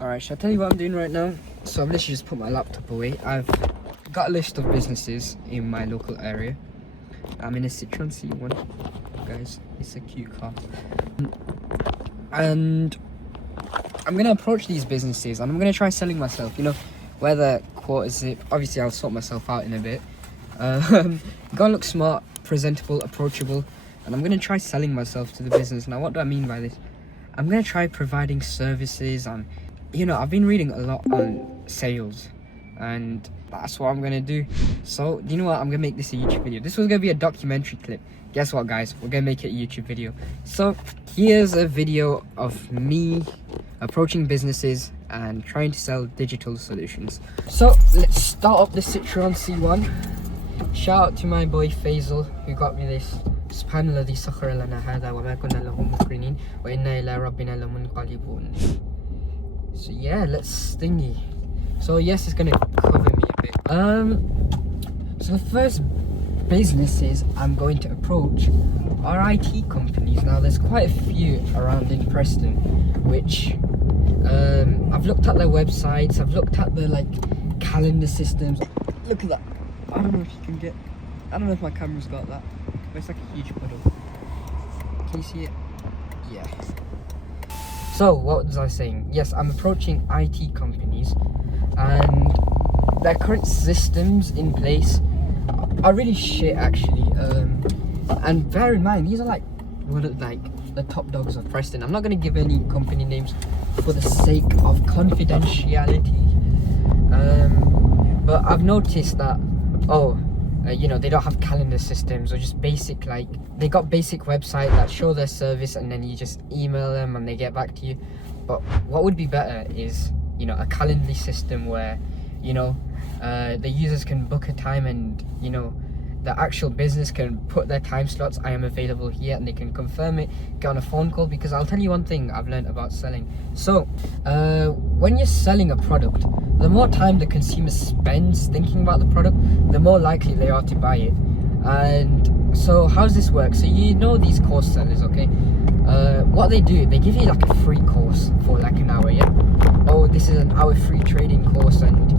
Alright, shall I tell you what I'm doing right now? So I've literally just put my laptop away. I've got a list of businesses in my local area. I'm in a Citroen C1, guys. It's a cute car. And I'm gonna approach these businesses and I'm gonna try selling myself, you know, whether quarter zip, obviously I'll sort myself out in a bit. Gotta look smart, presentable, approachable, and I'm gonna try selling myself to the business. Now what do I mean by this? I'm gonna try providing services and, you know, I've been reading a lot on sales and that's what I'm gonna do. So you know what, I'm gonna make this a YouTube video. This was gonna be a documentary clip. Guess what, guys, we're gonna make it a YouTube video. So here's a video of me approaching businesses and trying to sell digital solutions. So let's start up the Citroen C1. Shout out to my boy Faisal who got me this. سبحان الذي سخر لنا هذا وما كنا له مقرنين وإنا إلى ربنا لمنقلبون. So yeah, let's thingy. So yes, it's gonna cover me a bit. So the first businesses I'm going to approach are IT companies. Now there's quite a few around in Preston, which I've looked at their websites, I've looked at their like calendar systems. Look at that. I don't know if you can get, I don't know if my camera's got that, but it's like a huge puddle. Can you see it? Yeah. So what was I saying? Yes, I'm approaching IT companies and their current systems in place are really shit actually. And bear in mind, these are like the top dogs of Preston. I'm not going to give any company names for the sake of confidentiality. But I've noticed that, you know, they don't have calendar systems or just basic, like, they got basic website that show their service and then you just email them and they get back to you. But what would be better is, you know, a calendar system where, you know, the users can book a time and, you know, the actual business can put their time slots, I am available here, and they can confirm it, get on a phone call. Because I'll tell you one thing I've learned about selling. So when you're selling a product, the more time the consumer spends thinking about the product, the more likely they are to buy it. And so how does this work? So you know these course sellers, okay? What they do, they give you like a free course for like an hour, yeah? Oh, this is an hour free trading course and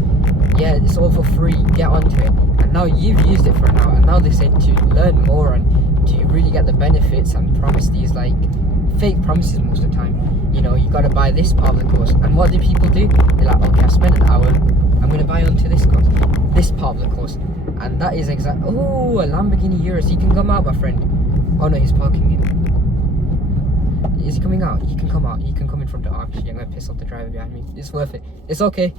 yeah, it's all for free, get onto it. And now you've used it for an hour and now they say to learn more and to really get the benefits and promise these like fake promises most of the time. You know, you got to buy this part of the course. And what do people do? They're like, okay, I spent an hour, I'm going to buy onto this course, this part of the course. And that is exact. Oh, a Lamborghini Urus. He can come out, my friend. Oh no, he's parking in. Is he coming out? He can come out. He can come in front of. Actually, I'm going to piss off the driver behind me. It's worth it. It's okay.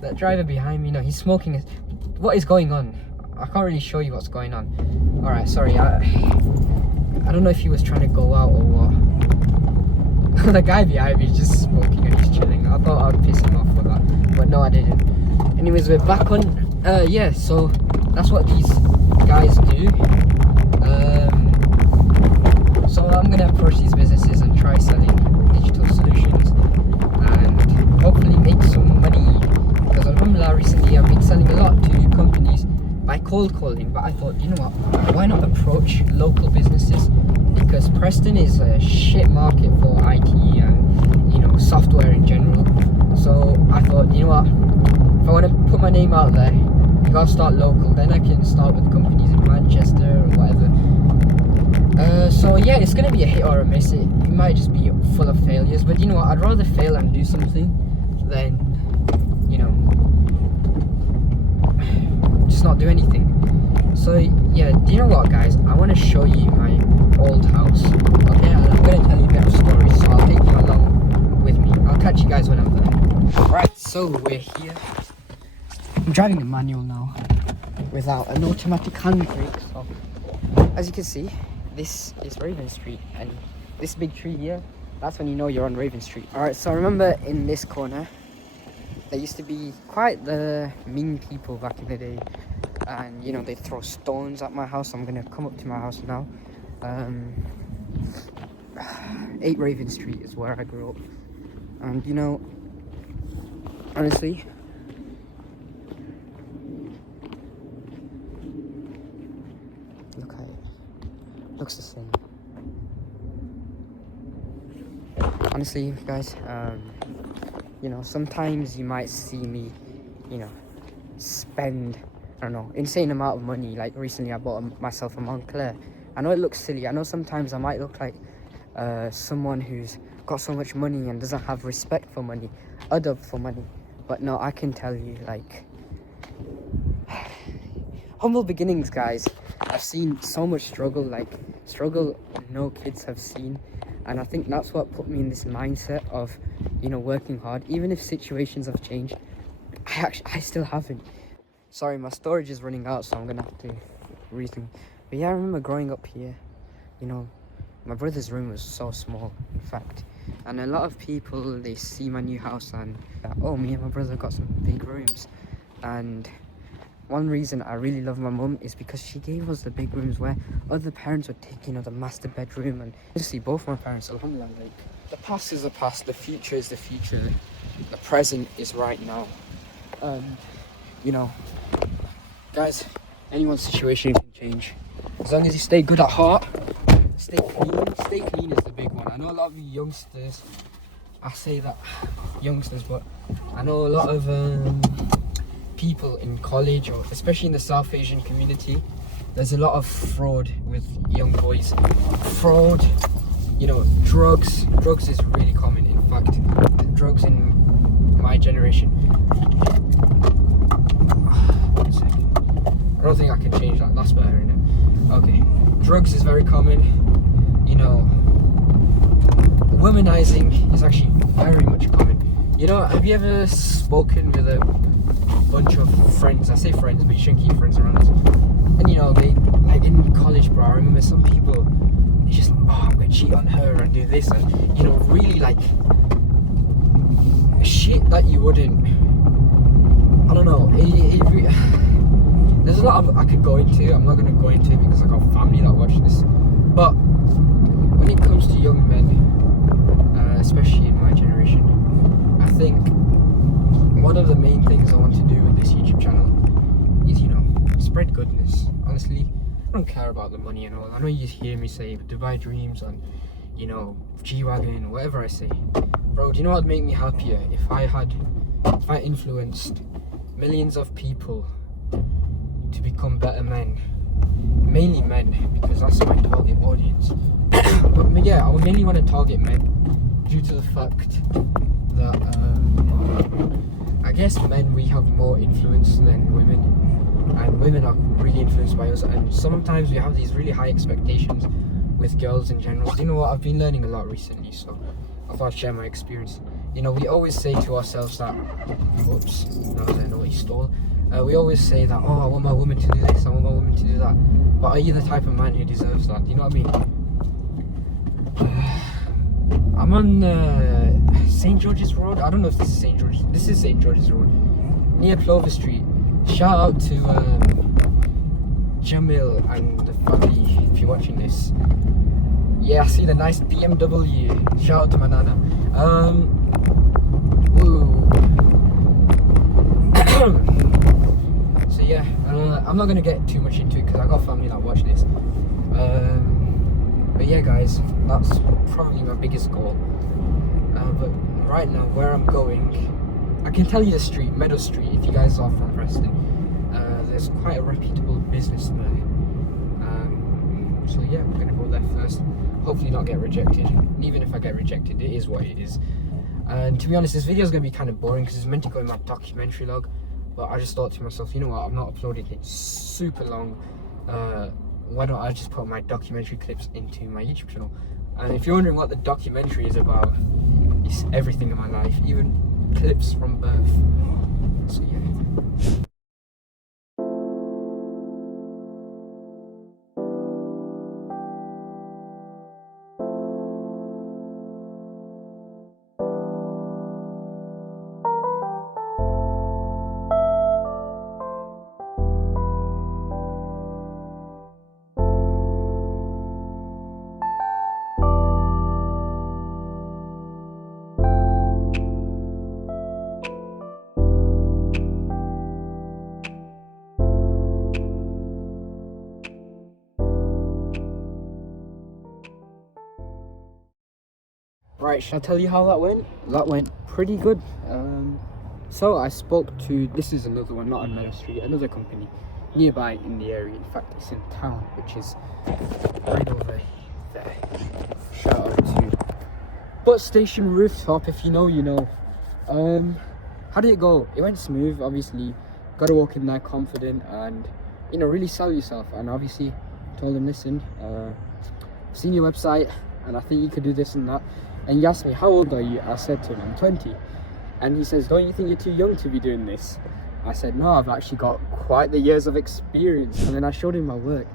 That driver behind me, no, he's smoking. What is going on? I can't really show you what's going on. Alright, sorry, I don't know if he was trying to go out or what. The guy behind me is just smoking and he's chilling. I thought I'd piss him off for that, but no, I didn't. Anyways, we're back on. Yeah, so that's what these guys do. So I'm gonna approach these businesses and try selling digital solutions and hopefully make some money. Because alhamdulillah, recently I've been selling a lot to companies by cold calling, but I thought, you know what, why not approach local businesses? Because Preston is a shit market for IT and, you know, software in general. So I thought, you know what, if I want to put my name out there, I gotta start local. Then I can start with companies in Manchester or whatever. So yeah, it's gonna be a hit or a miss. It might just be full of failures, but you know what, I'd rather fail and do something than, you know, just not do anything. So yeah, do you know what, guys, I want to show you my old house, okay? And I'm going to tell you a bit of stories, so I'll take you along with me. I'll catch you guys when I'm there. Right, so we're here. I'm driving a manual now without an automatic handbrake. So as you can see, this is Raven Street, and this big tree here, that's when you know you're on Raven Street. Alright, so I remember in this corner there used to be quite the mean people back in the day, and you know, they'd throw stones at my house. I'm gonna come up to my house now. 8 Raven Street is where I grew up, and you know, honestly, look at it, looks the same. honestly, guys, you know, sometimes you might see me, you know, spend, I don't know, insane amount of money. Like recently I bought myself a Montclair. I know it looks silly. I know sometimes I might look like someone who's got so much money and doesn't have respect for money, adab for money. But no, I can tell you, like, humble beginnings, guys. I've seen so much struggle, like struggle no kids have seen, and I think that's what put me in this mindset of, you know, working hard. Even if situations have changed, I still haven't. Sorry, my storage is running out, so I'm gonna have to rethink. But yeah, I remember growing up here, you know, my brother's room was so small, in fact, and a lot of people, they see my new house and oh, me and my brother got some big rooms. And one reason I really love my mum is because she gave us the big rooms where other parents would take, you know, the master bedroom. And honestly, both my parents, alhamdulillah, like, the past is the past, the future is the future, the present is right now. You know, guys, anyone's situation can change as long as you stay good at heart, stay clean is the big one. I know a lot of you youngsters, I say that youngsters, but I know a lot of people in college, or especially in the South Asian community, there's a lot of fraud with young boys. Fraud, you know, drugs is really common. In fact, drugs in my generation, one second, I don't think I can change that, that's better, isn't it? Okay, drugs is very common. You know, womanizing is actually very much common. You know, have you ever spoken with a bunch of friends? I say friends, but you shouldn't keep friends around us. And you know, they, like in college, bro, I remember some people, they just like, oh, I'm gonna cheat on her and do this, and you know, really like shit that you wouldn't, I don't know, there's a lot of I could go into. I'm not gonna go into it because I got family that watch this. But when it comes to young men, especially in my generation, I think one of the main things I want to do with this YouTube channel is, you know, spread goodness. Honestly, I don't care about the money and all. I know you hear me say Dubai dreams and, you know, G-Wagon, whatever I say. Bro, do you know what would make me happier? If I influenced millions of people to become better men. Mainly men, because that's my target audience. But yeah, I would mainly want to target men due to the fact that I guess men, we have more influence than women, and women are really influenced by us, and sometimes we have these really high expectations with girls in general. You know what, I've been learning a lot recently, so I thought I'd share my experience. You know, we always say to ourselves that, whoops, that was a naughty stall. We always say that, oh, I want my woman to do this, I want my woman to do that. But are you the type of man who deserves that? Do you know what I mean? I'm on St. George's Road. I don't know if this is St. George's. This is St. George's Road, near Plover Street. Shout out to Jamil and the family if you're watching this. Yeah, I see the nice BMW. Shout out to my nana. So yeah, I'm not gonna get too much into it because I got family that watch this. But yeah, guys, that's probably my biggest goal. But right now, where I'm going, I can tell you the street, Meadow Street. If you guys are from Preston, there's quite a reputable business there. So yeah, we're gonna go there first. Hopefully not get rejected. And even if I get rejected, it is what it is. And to be honest, this video is gonna be kind of boring because it's meant to go in my documentary log. But I just thought to myself, you know what? I'm not uploading it super long. Why don't I just put my documentary clips into my YouTube channel? And if you're wondering what the documentary is about, it's everything in my life, even clips from birth. So yeah. Right, shall I tell you how that went? That went pretty good. So I spoke to, this is another one, not on Meadow Street, another company nearby in the area. In fact, it's in town, which is right over there. Shout out to Bus Station Rooftop. If you know, you know. How did it go? It went smooth, obviously. Got to walk in there confident and, you know, really sell yourself. And obviously told him, listen, seen your website and I think you could do this and that. And he asked me, how old are you? I said to him, I'm 20. And he says, don't you think you're too young to be doing this? I said, no, I've actually got quite the years of experience. And then I showed him my work.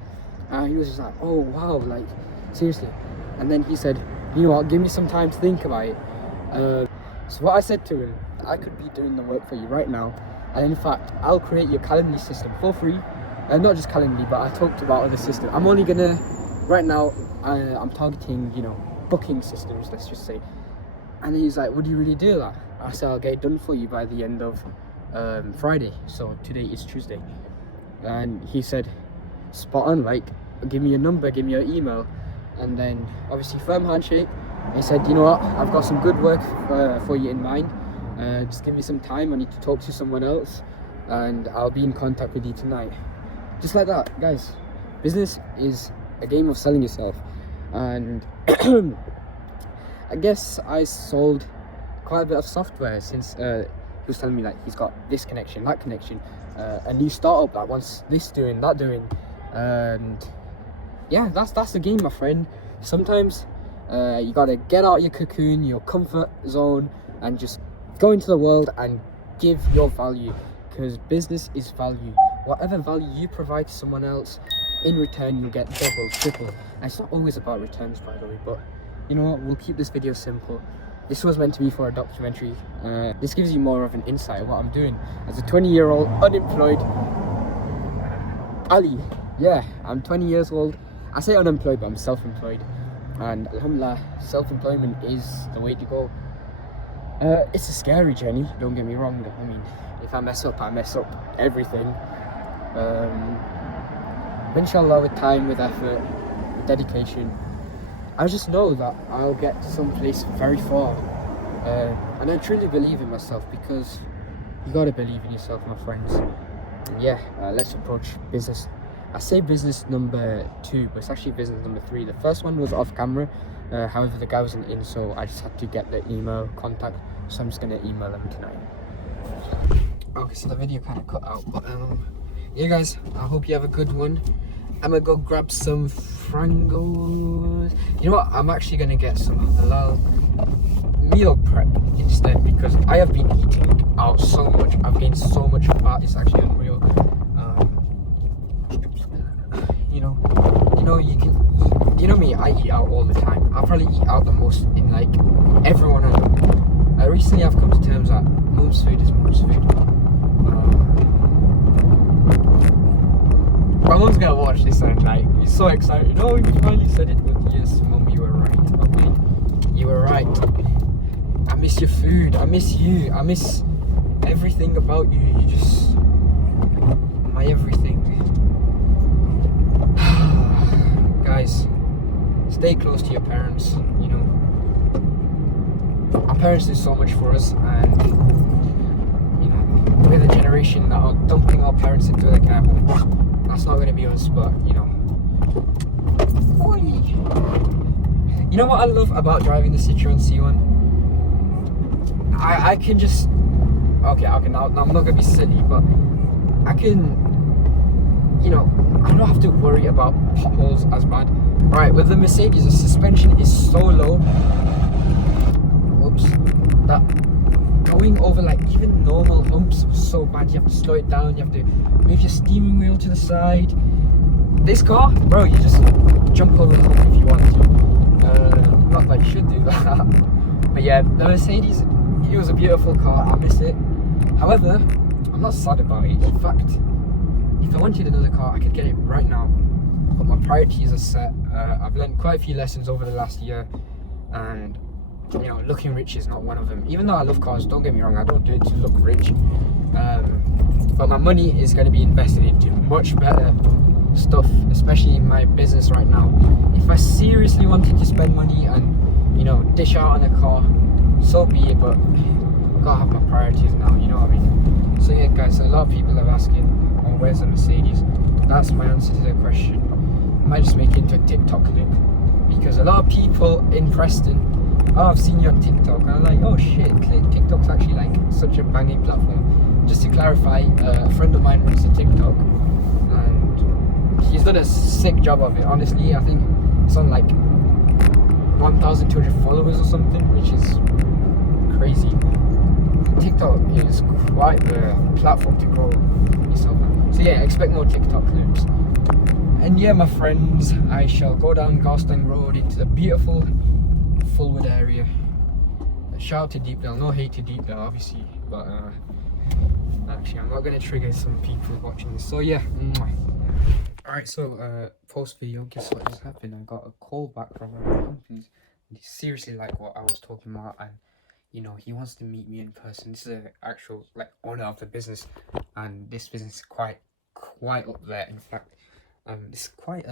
He was just like, oh, wow, like, seriously. And then he said, you know what, give me some time to think about it. So what I said to him, I could be doing the work for you right now. And in fact, I'll create your Calendly system for free. Not just Calendly, but I talked about other systems. I'm only gonna, right now, I'm targeting, you know, booking systems, let's just say. And he's like, would you really do that? I said, I'll get it done for you by the end of Friday. So today is Tuesday. And he said, spot on, like, give me your number, give me your email. And then obviously firm handshake. He said, you know what, I've got some good work for you in mind. Just give me some time, I need to talk to someone else. And I'll be in contact with you tonight. Just like that, guys. Business is a game of selling yourself. And I guess I sold quite a bit of software since he was telling me like he's got this connection, that connection, a new startup that wants this doing, that doing, and yeah, that's the game, my friend. Sometimes you gotta get out of your cocoon, your comfort zone, and just go into the world and give your value, because business is value. Whatever value you provide to someone else, in return you'll get double, triple. And it's not always about returns, by the way, but you know what, we'll keep this video simple. This was meant to be for a documentary. This gives you more of an insight of what I'm doing as a 20-year-old unemployed Ali. Yeah, I'm 20 years old. I say unemployed, but I'm self-employed, and alhamdulillah, self-employment is the way to go. It's a scary journey, don't get me wrong. I mean, if I mess up, I mess up everything. Inshallah, with time, with effort, with dedication, I just know that I'll get someplace very far. And I truly believe in myself, because you gotta believe in yourself, my friends. And yeah, let's approach business. I say business number 2, but it's actually business number 3. The first one was off camera. However, the guy wasn't in, so I just had to get the email contact. So I'm just gonna email him tonight. Okay, so the video kind of cut out, but yeah, guys, I hope you have a good one. I'm gonna go grab some frangos. You know what? I'm actually gonna get some halal meal prep instead, because I have been eating out so much. I've gained so much fat. It's actually unreal. You know, you can eat. You know me, I eat out all the time. I probably eat out the most in like everyone I know. Recently, I've come to terms that mom's food is mom's food. My mom's gonna watch this and like, he's so excited. Oh, you finally said it. But yes, mom, you were right. Okay, you were right. I miss your food. I miss you. I miss everything about you. You just my everything. Guys, stay close to your parents. You know, our parents do so much for us, and you know, we're the generation that are dumping our parents into their care homes. That's not going to be us, but you know. You know what I love about driving the Citroen C1? I can just, okay, now I'm not going to be silly, but I can, you know, I don't have to worry about potholes as bad. Right, with the Mercedes, the suspension is so low, whoops, that going over like even normal humps was so bad. You have to slow it down, you have to move your steering wheel to the side. This car, bro, you just jump over the hump if you want to. Not that you should do that. But yeah, the Mercedes, it was a beautiful car, I miss it. However, I'm not sad about it. In fact, if I wanted another car, I could get it right now. But my priorities are set. I've learned quite a few lessons over the last year, and you know, looking rich is not one of them. Even though I love cars, don't get me wrong, I don't do it to look rich. But my money is going to be invested into much better stuff, especially in my business right now. If I seriously wanted to spend money and dish out on a car, so be it, but gotta have my priorities now, you know what I mean? So yeah guys, a lot of people are asking, oh, where's the Mercedes? That's my answer to the question. I might just make it into a TikTok clip, because a lot of people in Preston, oh, I've seen you on TikTok, and I'm like, oh shit, TikTok's actually like such a banging platform. Just to clarify, a friend of mine runs a TikTok, and he's done a sick job of it. Honestly, I think it's on like 1,200 followers or something, which is crazy. TikTok is quite the platform to grow yourself on. So yeah, expect more TikTok clips. And yeah, my friends, I shall go down Garstang Road into the beautiful Fulwood area. Shout out to Deepdale, no hate to Deepdale obviously, but actually I'm not going to trigger some people watching this. So yeah, alright, so post video, guess what just happened? I got a call back from one of the companies. He seriously liked what I was talking about, and he wants to meet me in person. This is an actual like owner of the business, and this business is quite up there. In fact, it's quite